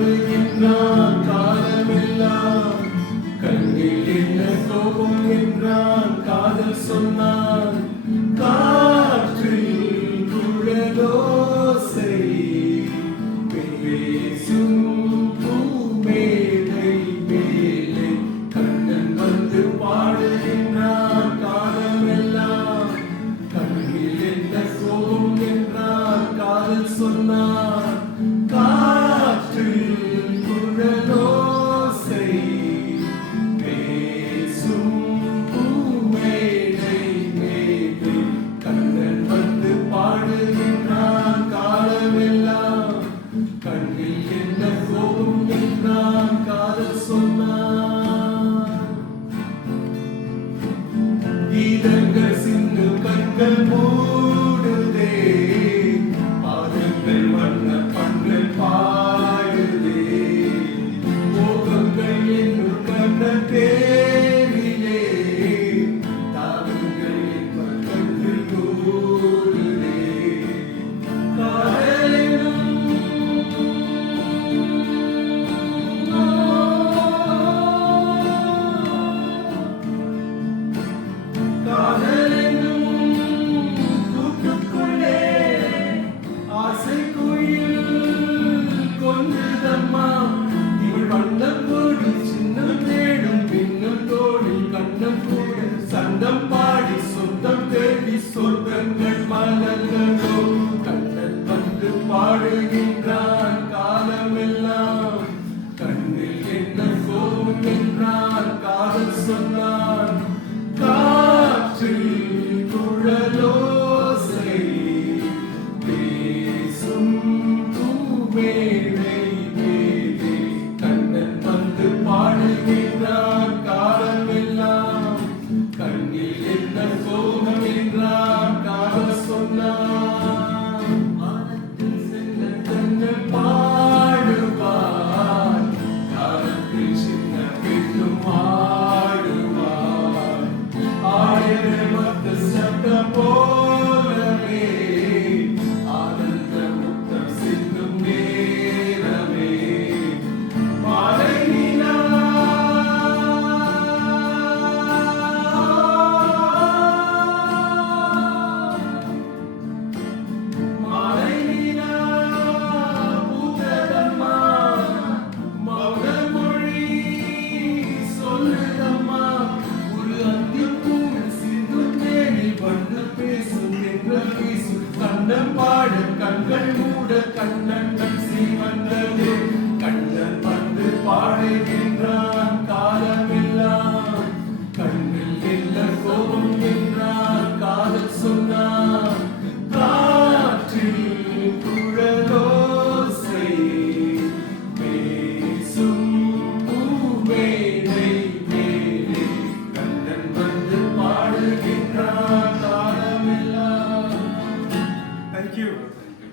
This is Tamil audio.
பாடுகின்றான் காலமெல்லாம். கண்ணில் என்ன கோபம் என்றான் காதல் சொன்னான். காற்றில் குழலோசை பேசும் பூமேடை மேலே கண்ணன் வந்து பாடுகின்றான் காலமெல்லாம். கண்ணில் என்ன கோபம் என்றான் காதல் சொன்னான். காற்றில் குழலோசை பேசும் பூமேடை மேலே கண்ணன் வந்து பாடுகின்றான் காலமெல்லாம். கண்ணில் என்ன கோபம் என்றான் காதல் சொன்னான். கீதங்கள் சிந்து கண்கள் மூடுதே, பாதங்கள் வண்ண பண்கள் பாடுதே. மோகங்கள் என்னும் கண்ட தேரிலே தாவங்கள் என்ப கண்கள் கூடுதே. காதலெனும் காதலெனும் கூட்டுக்குள்ளே ஆசை குயில் கொஞ்சதம்மா. இவள் வண்ணம் கூடி சின்னம் தேடும் பின்னம் தோழில் கண்ணம் கூட சந்தம் பாடி சொந்தம் தேடி சொர்க்கங்கள் மலர்களோ. கண்ணன் வந்து பாடுகின்றான் காலமெல்லாம். கண்ணில் என்ன கோபம் என்றான் காதல் சொன்னான். காற்றில் குழலோசை பேசும் பூமேடை மேலே கண்ணன் வந்து பாடுகின்றான் காலமெல்லாம். கண்ணில் என்ன கோபம் என்றான் காதல் சொன்னான். வானத்தில் சென்ற கண்ணன் பாடுவான், காலத்தில் சின்ன பெண்ணும் ஆடுவான். ஆயிரம் மத்த சத்தம் போலவே ஆனந்த முத்தம் சிந்தும் நேரமே. மாலை நிலா மாலை நிலா பூத்ததம்மா. மௌன மொழி சொல்லுதம்மா. ஒரு அந்திப்பூவில் சிந்தும் தேனில் வண்ண பேசும் தென்றல் வீசும். கண்ணன் பாட கண்கள் மூட கண்ணன் கட்சி வந்தது. கண்ணன் வந்து பாடுகின்றான் காலமெல்லாம். கண்ணில் என்ன கோபம்